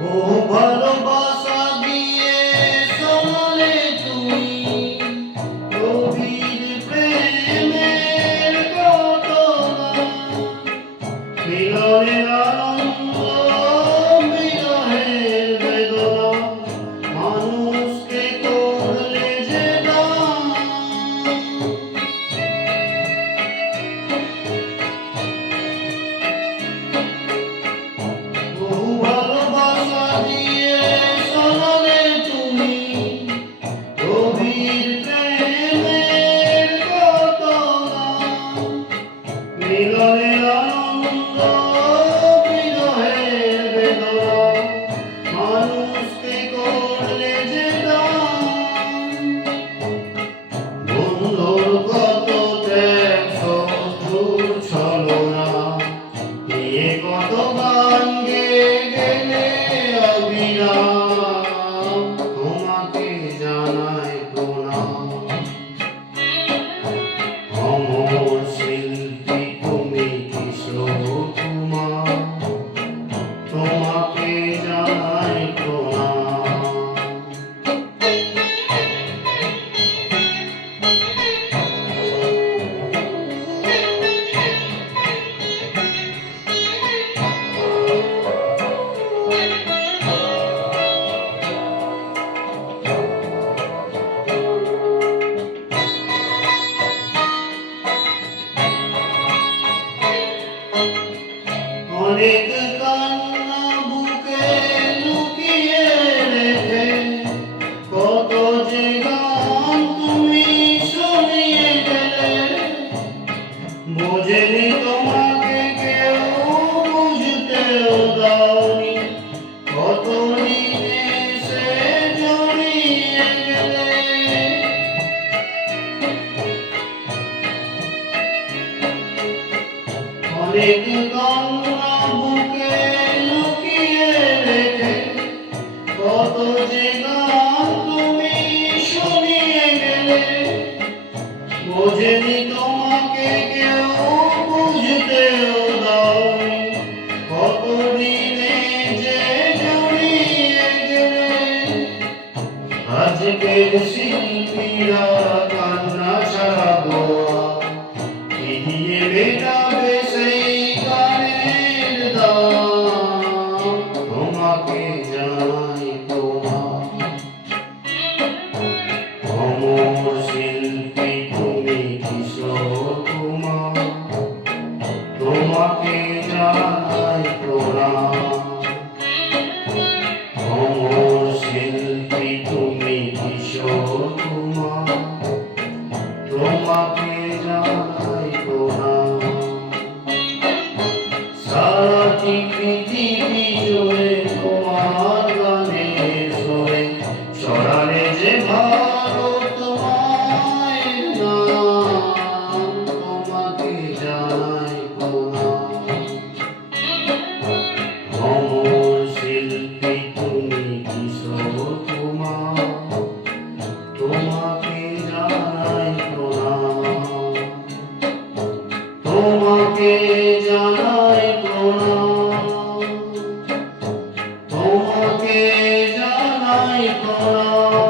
বহু ভালোবাসা দিয়ে শোনালে তুমি গভীর প্রেমের ঘটনা। মিলনের আনন্দ, বিরহের বেদনা, মানুষকে করলে যে দান। বহু ভালোবাসা দিয়ে শোনালে তুমি গভীর প্রেমের ঘটনা। মিলনের আনন্দ, বিরহের বেদনা, মানুষকে করলে যে দান। বন্ধুর কত ত্যাগ, শত্রুর ছলনা, নিয়ে কত গান গেয়ে গেলে অবিরাম। তোমাকে জানাই প্রণাম। অমর শিল্পী তুমি কিশোর কুমার, তোমাকে জানাই প্রণাম। অনেক কান্না বুকে লুকিয়ে রেখে কত যে গান তুমি শুনিয়ে গেলে। বোঝেনি তোমাকে কেউ, বুঝতেও দাওনি, কত দিনে সে জড়িয়ে গেলে। অনেক কান্না বুকে লুকিয়ে রেখে কত যে গান তুমি শুনিয়ে গেলে। বোঝেনি তোমাকে কেউ, বুঝতেও দাওনি, কত দিনে যে জড়িয়ে গেলে। আজকের শিল্পীরা কান্না ছাড়া দোয়া কি দিয়ে মেটাবে সেই গানের দাম। তোমাকে জানাই প্রণাম। অমর শিল্পী তুমি কিশোর কুমার, তোমাকে জানাই প্রণাম। অমর শিল্পী তুমি কিশোর কুমার, তোমাকে জানাই প্রণাম। সারাটি পৃথিবী জুড়ে তোমার গানের সুরে ছড়ালে যে ভারত মায়ের নাম। তোমাকে জানাই প্রণাম। অমর শিল্পী তুমি কিশোর কুমার, তোমাকে জানাই প্রণাম। তোমাকে জানাই প্রণাম। তোমাকে জানাই প্রণাম।